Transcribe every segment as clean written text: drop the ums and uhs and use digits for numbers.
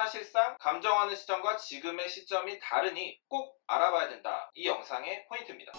사실상 감정하는 시점과 지금의 시점이 다르니 꼭 알아봐야 된다. 이 영상의 포인트입니다.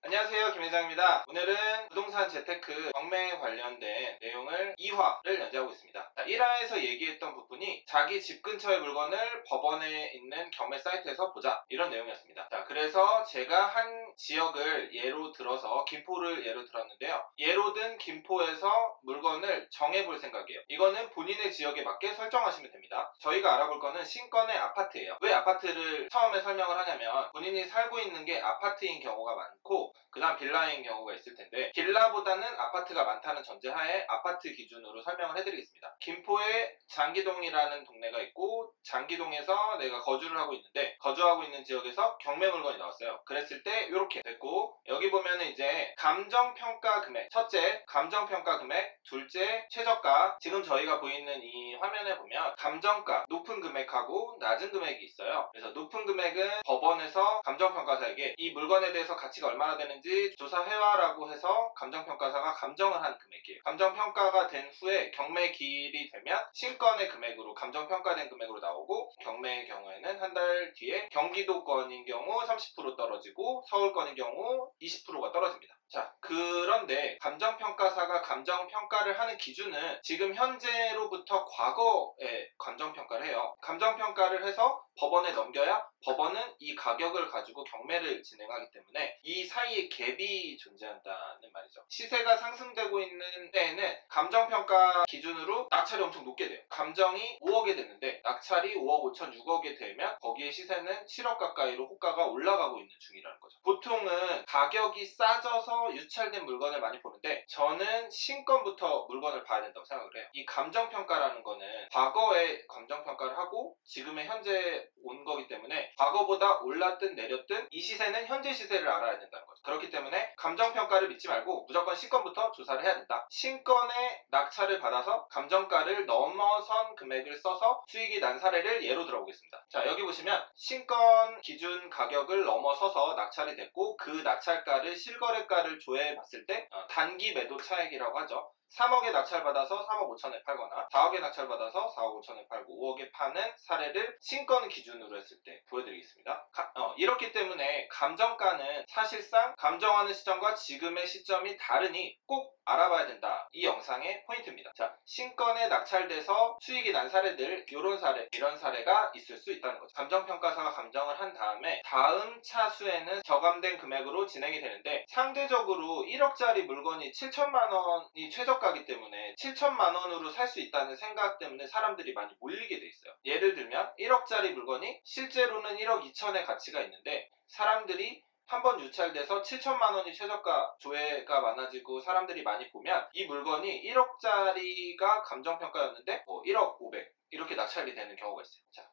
안녕하세요, 김 회장입니다. 오늘은 부동산 재테크 경매 관련된 내용을 2화를 연재하고 있습니다. 1화에서 얘기했던 부분이 자기 집 근처의 물건을 법원에 있는 경매 사이트에서 보자, 이런 내용이었습니다. 그래서 제가 한 지역을 예로 들어서 김포를 예로 들었는데요. 예로 든 김포에서 물건을 정해볼 생각이에요. 이거는 본인의 지역에 맞게 설정하시면 됩니다. 저희가 알아볼 거는 신건의 아파트예요. 왜 아파트를 처음에 설명을 하냐면 본인이 살고 있는 게 아파트인 경우가 많고 그 다음 빌라인 경우가 있을 텐데, 빌라보다는 아파트가 많다는 전제하에 아파트 기준으로 설명을 해드리겠습니다. 김포에 장기동이라는 동네가 있고, 장기동에서 내가 거주를 하고 있는데, 거주하고 있는 지역에서 경매 물건이 나왔어요. 그랬을 때 이렇게 됐고, 여기 보면은 이제 감정평가 금액, 첫째 감정평가 금액, 둘째 최저가. 지금 저희가 보이는 이 화면에 보면 감정가 높은 금액하고 낮은 금액이 있어요. 그래서 높은 금액은 법원에서 감정평가사에게 이 물건에 대해서 가치가 얼마나 되는지 조사해와라고 해서 감정평가사가 감정을 하는 금액이에요. 감정평가가 된 후에 경매 기일이 되면 신건의 금액으로 감정평가된 금액으로 나오고, 경매의 경우에는 한 달 뒤에 경기도권인 경우 30% 떨어지고 서울권인 경우 20%가 떨어집니다. 자, 그런데 감정평가사가 감정평가를 하는 기준은 지금 현재로부터 과거에 감정평가를 해요. 감정평가를 해서 법원에 넘겨야 법원은 이 가격을 가지고 경매를 진행하기 때문에 이 사이에 갭이 존재한다는 말이죠. 시세가 상승되고 있는 때에는 감정평가 기준으로 낙찰이 엄청 높게 돼요. 감정이 5억에 됐는데 낙찰이 5억 5천 6억에 되면 거기에 시세는 7억 가까이로 호가가 올라가고 있는 중이라는 거죠. 보통은 가격이 싸져서 유찰된 물건을 많이 보는데, 저는 신건부터 물건을 봐야 된다고 생각을 해요. 이 감정평가라는 거는 과거에 감정평가를 하고 지금의 현재 온 거기 때문에 과거보다 올랐든 내렸든 이 시세는 현재 시세를 알아야 된다는 거죠. 그렇기 때문에 감정평가를 믿지 말고 무조건 신건부터 조사를 해야 된다. 신건의 낙찰을 받아서 감정가를 넘어선 금액을 써서 수익이 난 사례를 예로 들어보겠습니다. 자, 여기 보시면 신건 기준 가격을 넘어서서 낙찰이 됐고, 그 낙찰가를 실거래가를 조회해봤을 때 단기 매도 차익이라고 하죠. 3억에 낙찰받아서 3억 5천에 팔거나 4억에 낙찰받아서 4억 5천에 팔고 5억에 파는 사례를 신건 기준으로 했을 때 보여드리겠습니다. 이렇기 때문에 감정가는 사실상 감정하는 시점과 지금의 시점이 다르니 꼭 알아봐야 된다. 이 영상의 포인트입니다. 자, 신건에 낙찰돼서 수익이 난 사례들, 이런 사례가 있을 수 있다는 거죠. 감정평가사가 감정을 한 다음에 다음 차수에는 저감된 금액으로 진행이 되는데, 상대적으로 1억짜리 물건이 7천만 원이 최저가기 때문에 7천만 원으로 살 수 있다는 생각 때문에 사람들이 많이 몰리게 돼 있어요. 예를 들면 1억짜리 물건이 실제로는 1억 2천의 가치가 있는데, 사람들이 한번 유찰돼서 7천만 원이 최저가 조회가 많아지고 사람들이 많이 보면 이 물건이 1억짜리가 감정평가였는데 1억 500 이렇게 낙찰이 되는 경우가 있어요. 자,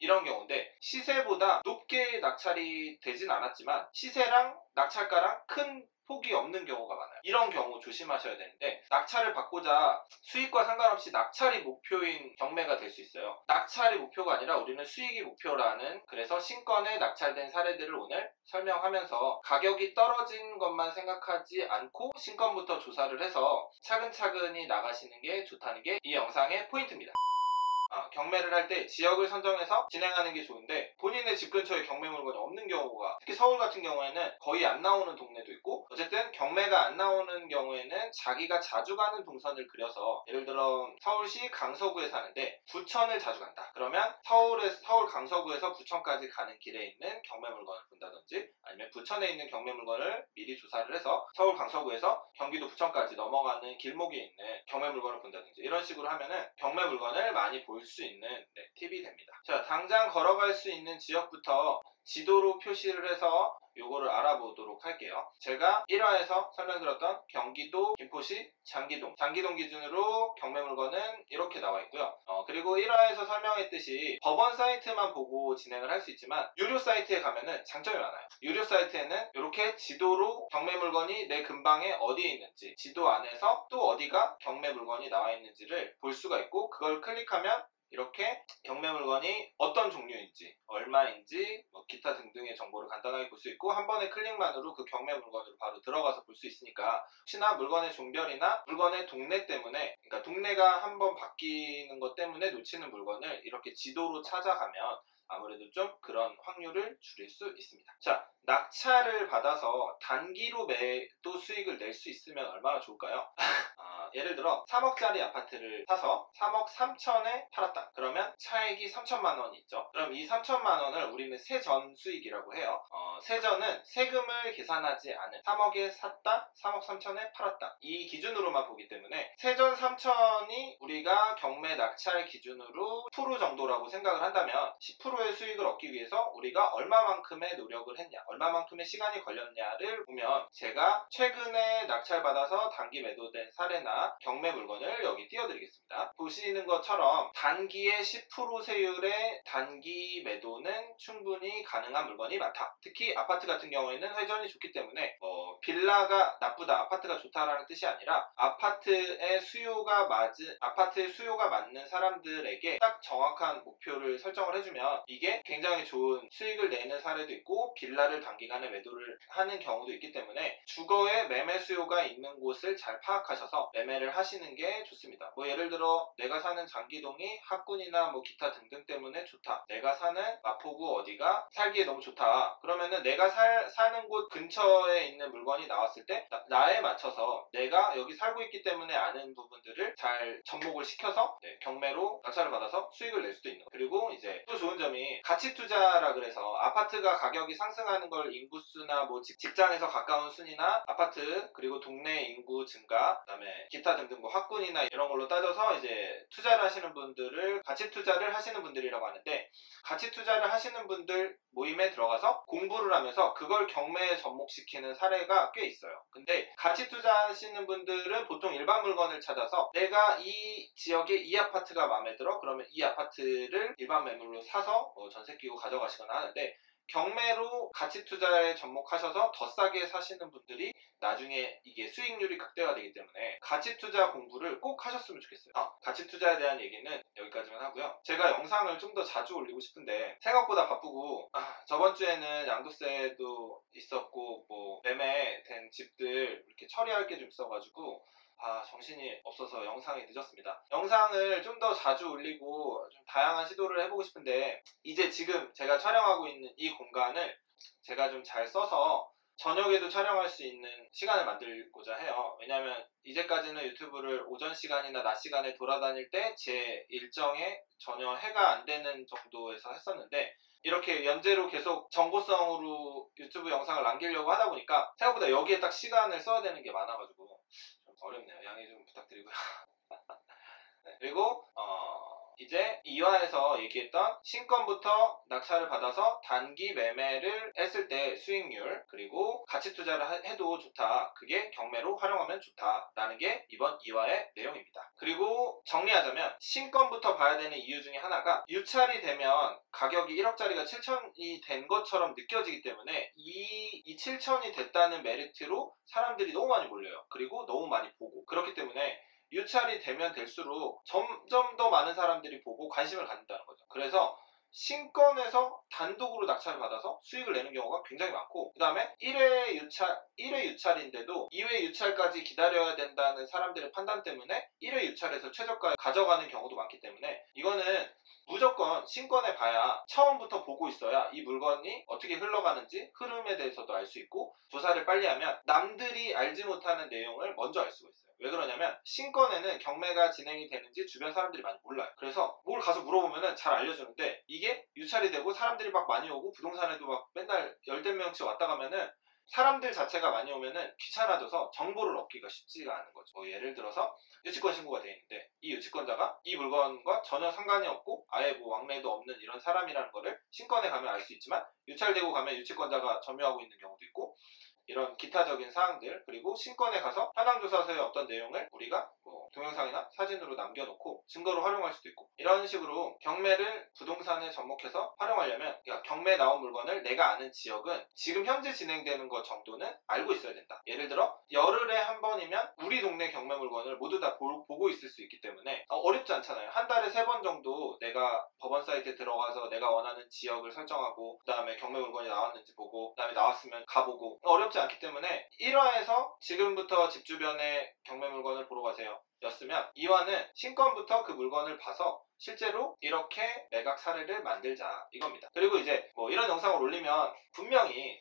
이런 경우인데 시세보다 높게 낙찰이 되진 않았지만 시세랑 낙찰가랑 큰 폭이 없는 경우가 많아요. 이런 경우 조심하셔야 되는데, 낙찰을 받고자 수익과 상관없이 낙찰이 목표인 경매가 될 수 있어요. 낙찰이 목표가 아니라 우리는 수익이 목표라는, 그래서 신건에 낙찰된 사례들을 오늘 설명하면서 가격이 떨어진 것만 생각하지 않고 신건부터 조사를 해서 차근차근히 나가시는 게 좋다는 게 이 영상의 포인트입니다. 경매를 할 때 지역을 선정해서 진행하는 게 좋은데, 본인의 집 근처에 경매 물건이 없는 경우가, 특히 서울 같은 경우에는 거의 안 나오는 동네도 있고, 어쨌든 경매가 안 나오는 경우에는 자기가 자주 가는 동선을 그려서, 예를 들어 서울시 강서구에 사는데 부천을 자주 간다. 그러면 서울 강서구에서 부천까지 가는 길에 있는 경매 물건을 본다든지, 아니면 부천에 있는 경매 물건을 미리 조사를 해서 서울 강서구에서 경기도 부천까지 넘어가는 길목에 있는 경매 물건을 본다든지, 이런 식으로 하면은 경매 물건을 많이 볼 수 있는 팁이 됩니다. 자, 당장 걸어갈 수 있는 지역부터 지도로 표시를 해서 요거를 알아보도록 할게요. 제가 1화에서 설명드렸던 경기도 김포시 장기동 기준으로 경매 물건은 이렇게 나와 있고요. 그리고 1화에서 설명했듯이 법원 사이트만 보고 진행을 할 수 있지만 유료 사이트에 가면은 장점이 많아요. 유료 사이트에는 이렇게 지도로 경매 물건이 내 근방에 어디에 있는지, 지도 안에서 또 어디가 경매 물건이 나와 있는지를 볼 수가 있고, 그걸 클릭하면 이렇게 경매 물건이 어떤 종류인지, 얼마인지, 뭐 기타 등등의 정보를 간단하게 볼 수 있고 한 번의 클릭만으로 그 경매 물건으로 바로 들어가서 볼 수 있으니까 혹시나 물건의 종별이나 물건의 동네 때문에, 그러니까 동네가 한 번 바뀌는 것 때문에 놓치는 물건을 이렇게 지도로 찾아가면 아무래도 좀 그런 확률을 줄일 수 있습니다. 자, 낙찰을 받아서 단기로 매도 수익을 낼 수 있으면 얼마나 좋을까요? 예를 들어 3억짜리 아파트를 사서 3억 3천에 팔았다. 그러면 차액이 3천만 원이 있죠. 그럼 이 3천만 원을 우리는 세전 수익이라고 해요. 세전은 세금을 계산하지 않은 3억에 샀다, 3억 3천에 팔았다. 이 기준으로만 보기 때문에 세전 3천이 우리가 경매 낙찰 기준으로 10% 정도라고 생각을 한다면 10%의 수익을 얻기 위해서 우리가 얼마만큼의 노력을 했냐, 얼마만큼의 시간이 걸렸냐를 보면 제가 최근에 낙찰받아서 단기 매도된 사례나 경매 물건을 여기 띄워드리겠습니다. 보시는 것처럼 단기에 10% 세율의 단기 매도는 충분히 가능한 물건이 많다. 특히 아파트 같은 경우에는 회전이 좋기 때문에 빌라가 나쁘다, 아파트가 좋다라는 뜻이 아니라 아파트의 수요가 맞는 사람들에게 딱 정확한 목표를 설정을 해주면 이게 굉장히 좋은 수익을 내는 사례도 있고 빌라를 단기간에 매도를 하는 경우도 있기 때문에 주거의 매매 수요가 있는 곳을 잘 파악하셔서 매매를 하시는 게 좋습니다. 뭐 예를 들어 내가 사는 장기동이 학군이나 뭐 기타 등등 때문에 좋다. 내가 사는 마포구 어디가 살기에 너무 좋다. 그러면은 내가 사는 곳 근처에 있는 물건이 나왔을 때 나에 맞춰서 내가 여기 살고 있기 때문에 아는 부분들을 잘 접목을 시켜서 경매로 낙찰을 받아서 수익을 낼 수도 있는 거예요. 그리고 이제 또 좋은 점이 가치 투자라 그래서 아파트가 가격이 상승하는 걸 인구수나 뭐 직장에서 가까운 순이나 아파트 그리고 동네 인구 증가 그다음에 기타 등등 뭐 학군이나 이런 걸로 따져서 이제 투자를 하시는 분들을 가치 투자를 하시는 분들이라고 하는데 가치 투자를 하시는 분들 모임에 들어가서 공부를 하면서 그걸 경매에 접목시키는 사례가 꽤 있어요. 근데 가치 투자하시는 분들은 보통 일반 물건을 찾아서 내가 이 지역에 이 아파트가 마음에 들어 그러면 이 아파트를 일반 매물로 사서 전세 끼고 가져가시거나 하는데 경매로 가치 투자에 접목하셔서 더 싸게 사시는 분들이 나중에 이게 수익률이 극대화되기 때문에 가치 투자 공부를 꼭 하셨으면 좋겠어요. 가치 투자에 대한 얘기는 여기까지만 하고요. 제가 영상을 좀 더 자주 올리고 싶은데 생각보다 바쁘고 저번 주에는 양도세도 있었고 뭐 매매된 집들 이렇게 처리할 게 좀 있어가지고 정신이 없어서 영상이 늦었습니다. 영상을 좀 더 자주 올리고 좀 다양한 시도를 해보고 싶은데 이제 지금 제가 촬영하고 있는 이 공간을 제가 좀 잘 써서 저녁에도 촬영할 수 있는 시간을 만들고자 해요. 왜냐면 이제까지는 유튜브를 오전 시간이나 낮 시간에 돌아다닐 때 제 일정에 전혀 해가 안 되는 정도에서 했었는데 이렇게 연재로 계속 정보성으로 유튜브 영상을 남기려고 하다 보니까 생각보다 여기에 딱 시간을 써야 되는 게 많아가지고 좀 어렵네요. 양해 좀 부탁드리고요. 네, 그리고 이제 2화에서 얘기했던 신권부터 낙찰을 받아서 단기 매매를 했을 때 수익률 그리고 가치 투자를 해도 좋다. 그게 경매로 활용하면 좋다라는 게 이번 2화의 내용입니다. 그리고 정리하자면 신권부터 봐야 되는 이유 중에 하나가 유찰이 되면 가격이 1억짜리가 7천이 된 것처럼 느껴지기 때문에 이 7천이 됐다는 메리트로 사람들이 너무 많이 몰려요. 그리고 너무 많이 보고 그렇기 때문에 유찰이 되면 될수록 점점 더 많은 사람들이 보고 관심을 갖는다는 거죠. 그래서 신권에서 단독으로 낙찰을 받아서 수익을 내는 경우가 굉장히 많고 그 다음에 1회 유찰인데도 2회 유찰까지 기다려야 된다는 사람들의 판단 때문에 1회 유찰에서 최저가에 가져가는 경우도 많기 때문에 이거는 무조건 신권에 봐야 처음부터 보고 있어야 이 물건이 어떻게 흘러가는지 흐름에 대해서도 알 수 있고 조사를 빨리 하면 남들이 알지 못하는 내용을 먼저 알 수가 있어요. 왜 그러냐면 신권에는 경매가 진행이 되는지 주변 사람들이 많이 몰라요. 그래서 뭘 가서 물어보면 잘 알려주는데 이게 유찰이 되고 사람들이 막 많이 오고 부동산에도 막 맨날 열댓 명씩 왔다 가면은 사람들 자체가 많이 오면은 귀찮아져서 정보를 얻기가 쉽지가 않은 거죠. 예를 들어서 유치권 신고가 돼 있는데 이 유치권자가 이 물건과 전혀 상관이 없고 아예 뭐 왕래도 없는 이런 사람이라는 거를 신권에 가면 알 수 있지만 유찰되고 가면 유치권자가 점유하고 있는 경우도 있고 이런 기타적인 사항들 그리고 신권에 가서 현황조사서의 어떤 내용을 우리가 동영상이나 사진으로 남겨놓고 증거로 활용할 수도 있고, 이런 식으로 경매를 부동산에 접목해서 활용하려면 경매 나온 물건을 내가 아는 지역은 지금 현재 진행되는 것 정도는 알고 있어야 된다. 예를 들어 열흘에 한 번이면 우리 동네 경매 물건을 모두 다 보고 있을 수 있기 때문에 어렵지 않잖아요. 한 달에 3번 정도 내가 법원 사이트에 들어가서 내가 원하는 지역을 설정하고, 그 다음에 경매 물건이 나왔는지 보고, 그 다음에 나왔으면 가보고, 어렵지 않기 때문에 1화에서 지금부터 집 주변에 경매 물건을 보러 가세요 였으면 2화는 신권부터 그 물건을 봐서 실제로 이렇게 매각 사례를 만들자 이겁니다. 그리고 이제 이런 영상을 올리면 분명히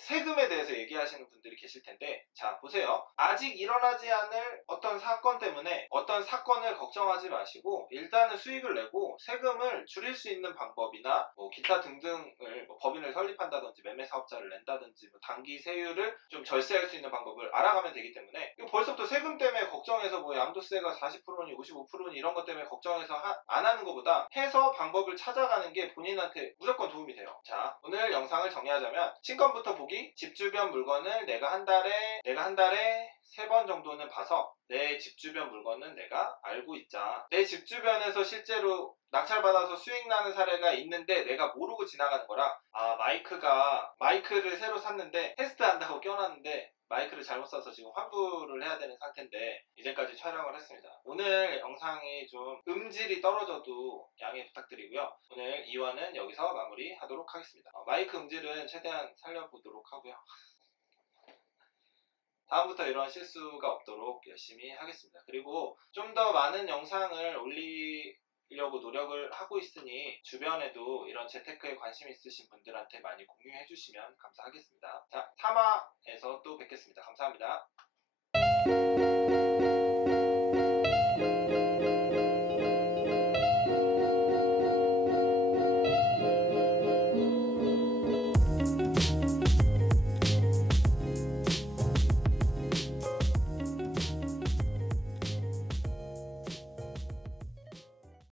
세금에 대해서 얘기하시는 분들이 계실 텐데, 자 보세요. 아직 일어나지 않을 어떤 사건 때문에 어떤 사건을 걱정하지 마시고 일단은 수익을 내고 세금을 줄일 수 있는 방법이나 기타 등등을 법인을 설립한다든지 매매사업자를 낸다든지 단기 세율을 좀 절세할 수 있는 방법을 알아가면 되기 때문에, 이거 벌써부터 세금 때문에 걱정해서 양도세가 40%니 55%니 이런 것 때문에 걱정해서 안 하는 것보다 해서 방법을 찾아가는 게 본인한테 무조건 도움이 돼요. 자, 오늘 영상을 정리하자면 신권부터 보기, 집 주변 물건을 내가 한 달에 3번 정도는 봐서 내 집 주변 물건은 내가 알고 있자. 내 집 주변에서 실제로 낙찰받아서 수익 나는 사례가 있는데 내가 모르고 지나가는 거라, 마이크를 새로 샀는데 테스트한다고 껴놨는데 마이크를 잘못 써서 지금 환불을 해야 되는 상태인데 이제까지 촬영을 했습니다. 오늘 영상이 좀 음질이 떨어져도 양해 부탁드리고요. 오늘 2화는 여기서 마무리하도록 하겠습니다. 마이크 음질은 최대한 살려보도록 하고요. 다음부터 이런 실수가 없도록 열심히 하겠습니다. 그리고 좀 더 많은 영상을 올리려고 노력을 하고 있으니 주변에도 이런 재테크에 관심 있으신 분들한테 많이 공유해 주시면 감사하겠습니다. 자, 3화에서 또 뵙겠습니다. 감사합니다.